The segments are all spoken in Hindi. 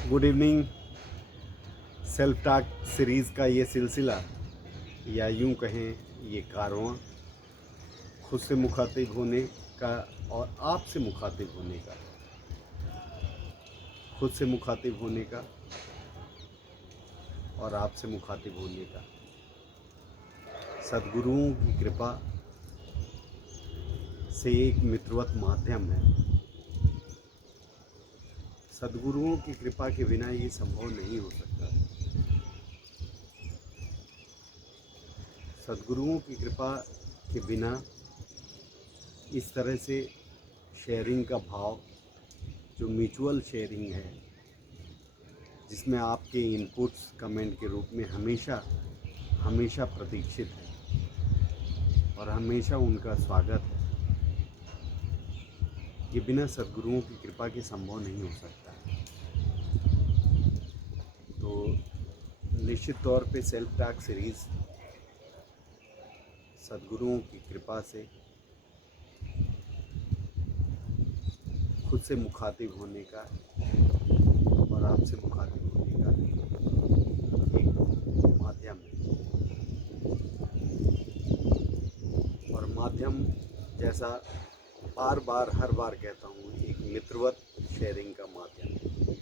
Good evening. Self talk series का ये सिलसिला या यूं कहें ये कारवां खुद से मुखातिब होने का और आपसे मुखातिब होने का, खुद से मुखातिब होने का और आपसे मुखातिब होने का सद्गुरुओं की कृपा से एक मित्रवत माध्यम है। सद्गुरुओं की कृपा के बिना ये संभव नहीं हो सकता। सद्गुरुओं की कृपा के बिना इस तरह से शेयरिंग का भाव, जो म्यूचुअल शेयरिंग है, जिसमें आपके इनपुट्स कमेंट के रूप में हमेशा हमेशा प्रतीक्षित है और हमेशा उनका स्वागत है, ये बिना सद्गुरुओं की कृपा के संभव नहीं हो सकता। तो निश्चित तौर पे सेल्फ टॉक सीरीज़ सद्गुरुओं की कृपा से खुद से मुखातिब होने का और आपसे मुखातिब होने का एक माध्यम है। और माध्यम, जैसा बार बार हर बार कहता हूँ, एक मित्रवत शेयरिंग का माध्यम है।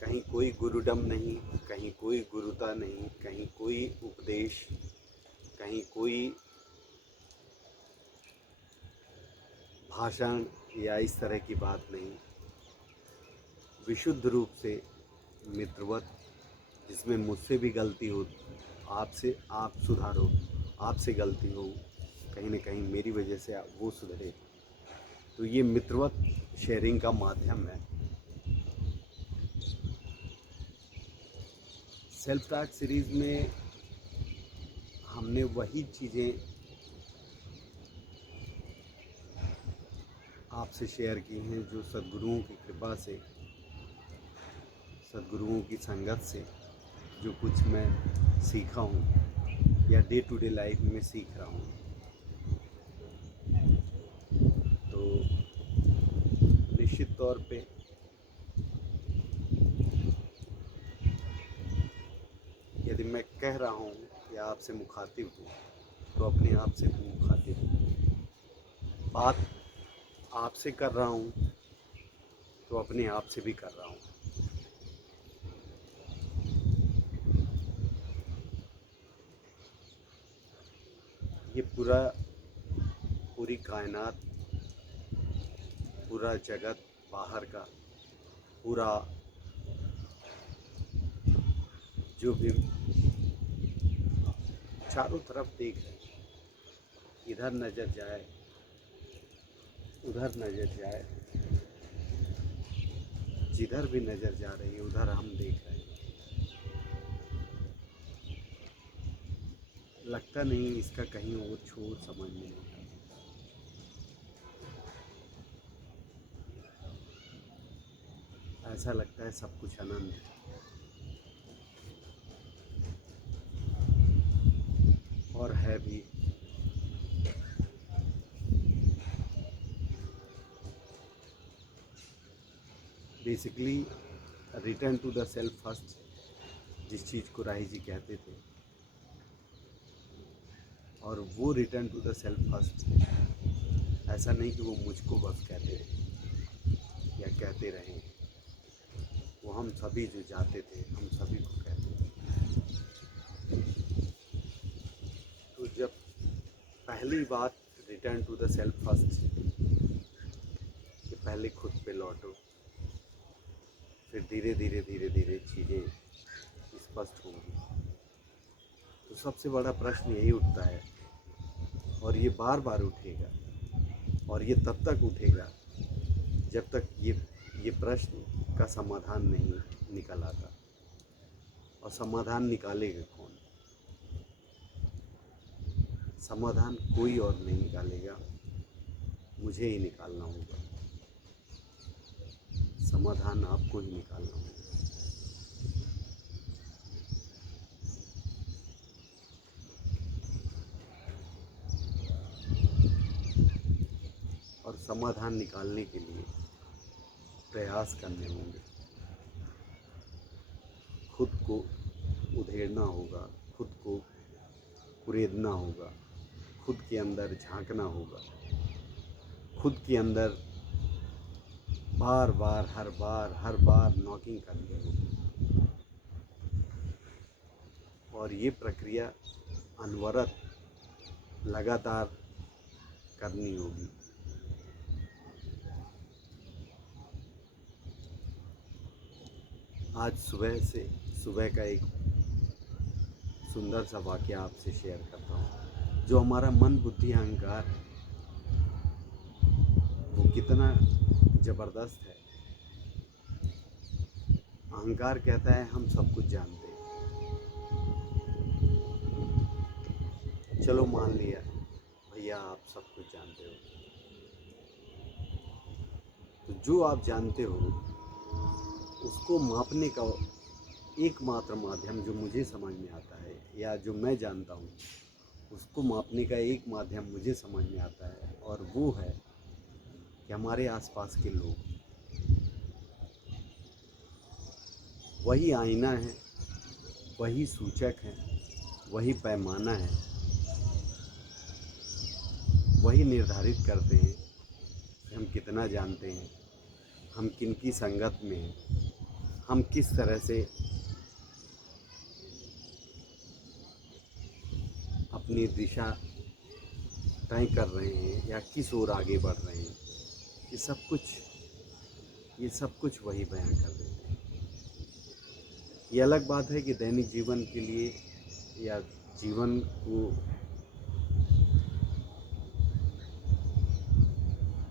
कहीं कोई गुरुडम नहीं, कहीं कोई गुरुता नहीं, कहीं कोई उपदेश, कहीं कोई भाषण या इस तरह की बात नहीं। विशुद्ध रूप से मित्रवत, जिसमें मुझसे भी गलती हो, आपसे आप सुधारो, आपसे गलती हो, कहीं ना कहीं मेरी वजह से वो सुधरे, तो ये मित्रवत शेयरिंग का माध्यम है। सेल्फ टॉक सीरीज़ में हमने वही चीज़ें आपसे शेयर की हैं जो सद्गुरुओं की कृपा से, सद्गुरुओं की संगत से जो कुछ मैं सीखा हूँ या डे टू डे लाइफ में सीख रहा हूँ। तो निश्चित तौर पे यदि मैं कह रहा हूँ या आपसे मुखातिब हूँ, तो अपने आप से भी मुखातिब हूँ। बात आपसे कर रहा हूँ तो अपने आप से भी कर रहा हूँ। ये पूरी कायनात, पूरा जगत बाहर का, पूरा जो भी चारों तरफ देख रहे हैं, इधर नज़र जाए उधर नज़र जाए, जिधर भी नज़र जा रही है उधर हम देख रहे हैं। लगता नहीं इसका कहीं और छोर समझ में नहीं आता। ऐसा लगता है सब कुछ अनंत है और है भी। Basically return to the self first, जिस चीज़ को राही जी कहते थे, और वो return to the self first ऐसा नहीं कि वो मुझको बस कहते रहे या कहते रहे, वो हम सभी जो जाते थे हम सभी को कहते थे। तो जब पहली बात return to the self first, कि पहले खुद पे लौटो, फिर धीरे धीरे धीरे धीरे चीज़ें स्पष्ट होंगी। तो सबसे बड़ा प्रश्न यही उठता है, और ये बार बार उठेगा, और ये तब तक उठेगा जब तक ये प्रश्न का समाधान नहीं निकल आता। और समाधान निकालेगा कौन? समाधान कोई और नहीं निकालेगा, मुझे ही निकालना होगा। समाधान आपको ही निकालना होगा। और समाधान निकालने के लिए प्रयास करने होंगे। खुद को उधेड़ना होगा, खुद को कुरेदना होगा, खुद के अंदर झांकना होगा, खुद के अंदर बार बार हर बार नॉकिंग करनी होगी। और ये प्रक्रिया अनवरत लगातार करनी होगी। आज सुबह का एक सुंदर सा वाक़या आपसे शेयर करता हूँ। जो हमारा मन, बुद्धि, अहंकार है, वो कितना ज़बरदस्त है। अहंकार कहता है हम सब कुछ जानते हैं। चलो मान लिया भैया आप सब कुछ जानते हो, तो जो आप जानते हो उसको मापने का एकमात्र माध्यम जो मुझे समझ में आता है, या जो मैं जानता हूँ उसको मापने का एक माध्यम मुझे समझ में आता है, और वो है कि हमारे आसपास के लोग। वही आईना है, वही सूचक है, वही पैमाना है, वही निर्धारित करते हैं कि हम कितना जानते हैं, हम किन की संगत में हैं, हम किस तरह से अपनी दिशा तय कर रहे हैं या किस ओर आगे बढ़ रहे हैं। ये सब कुछ वही बयां कर देते हैं। ये अलग बात है कि दैनिक जीवन के लिए या जीवन को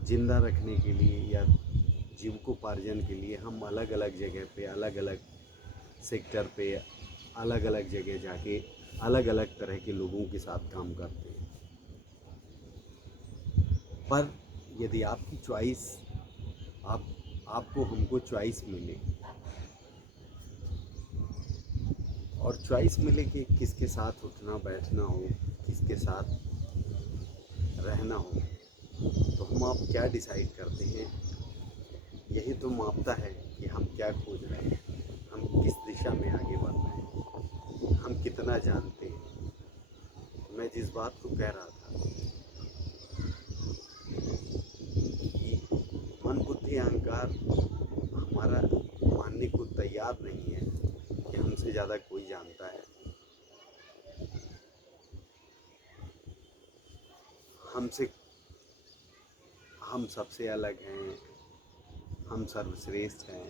जिंदा रखने के लिए या जीविकोपार्जन के लिए हम अलग अलग जगह पे, अलग अलग सेक्टर पे, अलग अलग जगह जाके अलग अलग तरह के लोगों के साथ काम करते हैं। पर यदि आपकी चॉइस, आपको हमको चॉइस मिले, और चॉइस मिले कि किसके साथ उठना बैठना हो, किसके साथ रहना हो, तो हम आप क्या डिसाइड करते हैं। यही तो मापता है कि हम क्या खोज रहे हैं, हम किस दिशा में आगे बढ़ रहे हैं, हम कितना जानते हैं। मैं जिस बात को कह रहा था कि मन, बुद्धि, अहंकार हमारा मानने को तैयार नहीं है कि हमसे ज़्यादा कोई जानता है। हम सबसे अलग हैं, हम सर्वश्रेष्ठ हैं।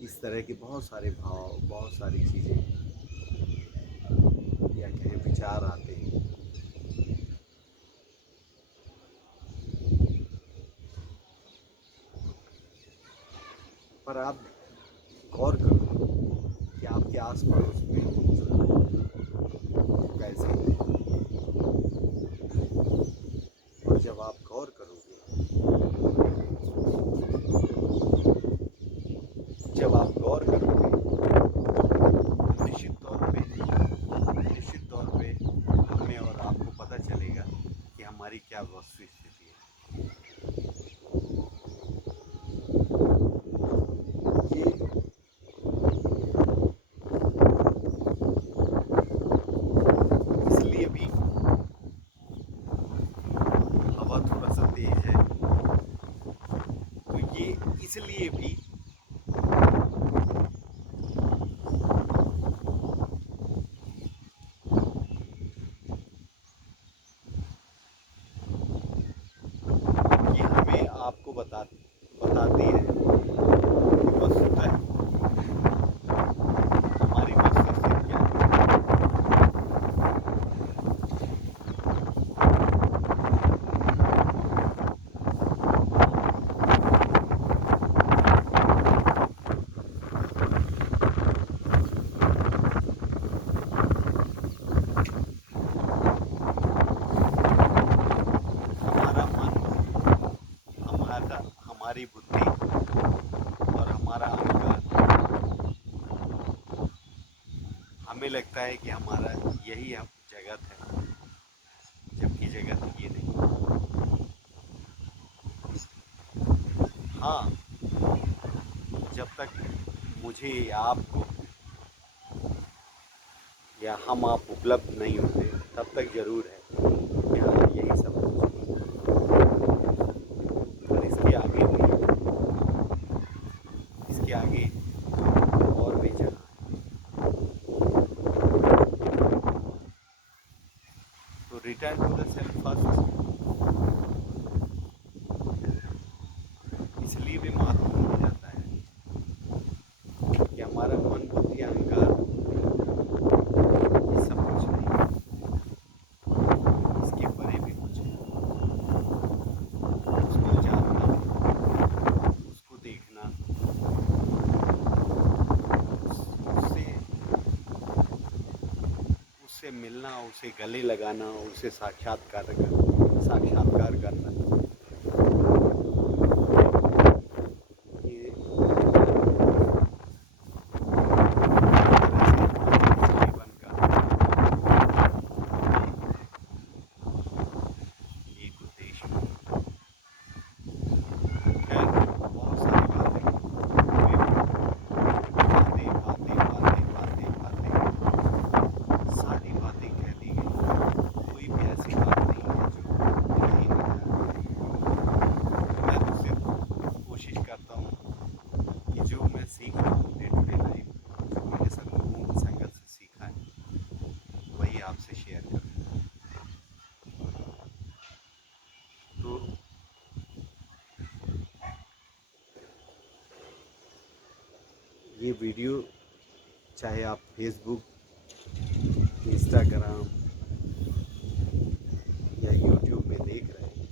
इस तरह के बहुत सारे भाव, बहुत सारी चीज़ें या कहें विचार आते हैं। पर आप गौर करो कि आपके आस पड़ोस में जो लोग कैसे हैं, और जब आप गौर करोगे, निश्चित तौर पे हमें और आपको पता चलेगा कि हमारी क्या वास्तविक स्थिति है। ये इसलिए भी हवा थोड़ा सा तेज है, तो ये इसलिए भी कि हमें आपको बताती है कि वस्तुतः हमारी वास्तविक स्थिति क्या है। हमारा मन, हमारी बुद्धि और हमारा अहंकार, हमें लगता है कि हमारा यही हम जगत है, जबकि जगत ये नहीं। हाँ, जब तक मुझे या आपको या हम आप उपलब्ध नहीं होते तब तक ज़रूर है कि हाँ यही सब और इसके आगे नहीं, इसके आगे और भी जगह है। तो return to the self first इसलिए भी महत्वपूर्ण हो जाता है कि हमारा मन बुद्धि अहंकार ये सब कुछ नहीं, इसके परे भी कुछ है। उसको जानना, उसको देखना, उससे उससे मिलना, उसे गले लगाना, उसे साक्षात्कार करना ये जीवन का एक उद्देश्य है। खैर बहुत सारी बातें सारी बातें कह दी गई, कोई भी ऐसी बात नहीं है जो कही ना जाए। मैं तो सिर्फ कोशिश करता हूँ कि जो मैं सीख रहा हूँ डे टू डे लाइफ, जो मैंने सब लोगों की संगत से सीखा है वही आपसे शेयर करूँ। तो ये वीडियो चाहे आप फेसबुक, इंस्टाग्राम या यूट्यूब में देख रहे हैं,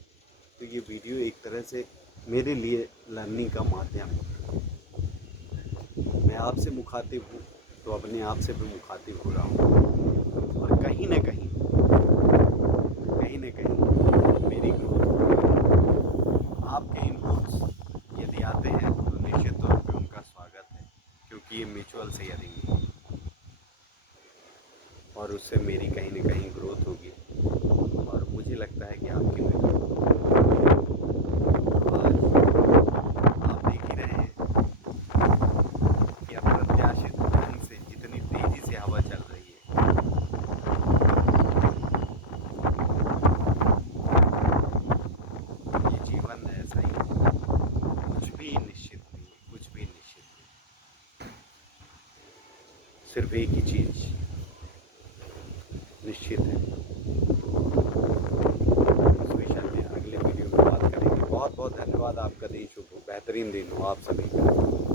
तो ये वीडियो एक तरह से मेरे लिए लर्निंग का माध्यम है। मैं आपसे मुखातिब हूँ तो अपने आप से भी मुखातिब हो रहा हूँ और कहीं ना कहीं मेरी ग्रोथ, आपके इनपुट्स यदि आते हैं तो निश्चित तौर पे उनका स्वागत है, क्योंकि ये म्यूचुअल शेयरिंग है और उससे मेरी कहीं ना कहीं ग्रोथ होगी और मुझे लगता है कि आपकी भी ग्रोथ होगी। आज आप देख ही रहे हैं कि अप्रत्याशित ढंग से जितनी तेजी से हवा चल रही है, ये जीवन ऐसा ही है। कुछ भी निश्चित नहीं है, कुछ भी निश्चित नहीं। सिर्फ एक ही चीज़ निश्चित है। इस विषय में अगले वीडियो में बात करेंगे। बहुत बहुत धन्यवाद। आपका दिन शुभ हो, बेहतरीन दिन हो आप सभी का।